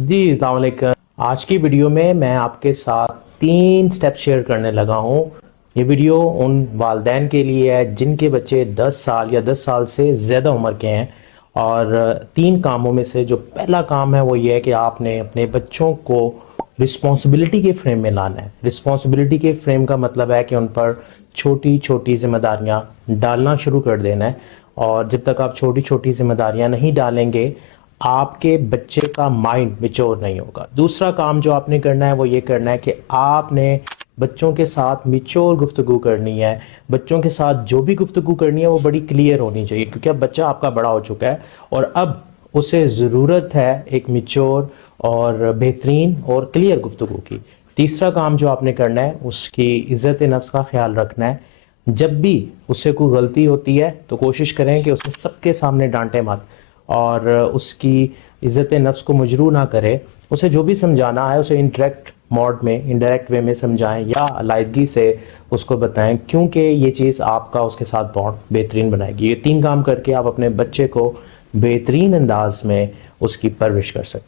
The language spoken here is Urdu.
جی السلام علیکم۔ آج کی ویڈیو میں آپ کے ساتھ 3 سٹیپ شیئر کرنے لگا ہوں۔ یہ ویڈیو ان والدین کے لیے ہے جن کے بچے 10 سال یا 10 سال سے زیادہ عمر کے ہیں، اور 3 کاموں میں سے جو پہلا کام ہے وہ یہ ہے کہ آپ نے اپنے بچوں کو رسپانسبلٹی کے فریم میں لانا ہے۔ رسپانسبلٹی کے فریم کا مطلب ہے کہ ان پر چھوٹی چھوٹی ذمہ داریاں ڈالنا شروع کر دینا ہے، اور جب تک آپ چھوٹی چھوٹی ذمہ داریاں نہیں ڈالیں گے آپ کے بچے کا مائنڈ میچور نہیں ہوگا۔ دوسرا کام جو آپ نے کرنا ہے وہ یہ کرنا ہے کہ آپ نے بچوں کے ساتھ میچور گفتگو کرنی ہے۔ بچوں کے ساتھ جو بھی گفتگو کرنی ہے وہ بڑی کلیئر ہونی چاہیے، کیونکہ اب بچہ آپ کا بڑا ہو چکا ہے اور اب اسے ضرورت ہے ایک میچور اور بہترین اور کلیئر گفتگو کی۔ تیسرا کام جو آپ نے کرنا ہے اس کی عزت نفس کا خیال رکھنا ہے۔ جب بھی اس سے کوئی غلطی ہوتی ہے تو کوشش کریں کہ اسے سب کے سامنے ڈانٹے مت، اور اس کی عزت نفس کو مجروح نہ کرے۔ اسے جو بھی سمجھانا ہے اسے انٹریکٹ موڈ میں، انڈائریکٹ وے میں سمجھائیں یا علیحدگی سے اس کو بتائیں، کیونکہ یہ چیز آپ کا اس کے ساتھ بانڈ بہترین بنائے گی۔ یہ 3 کام کر کے آپ اپنے بچے کو بہترین انداز میں اس کی پرورش کر سکتے ہیں۔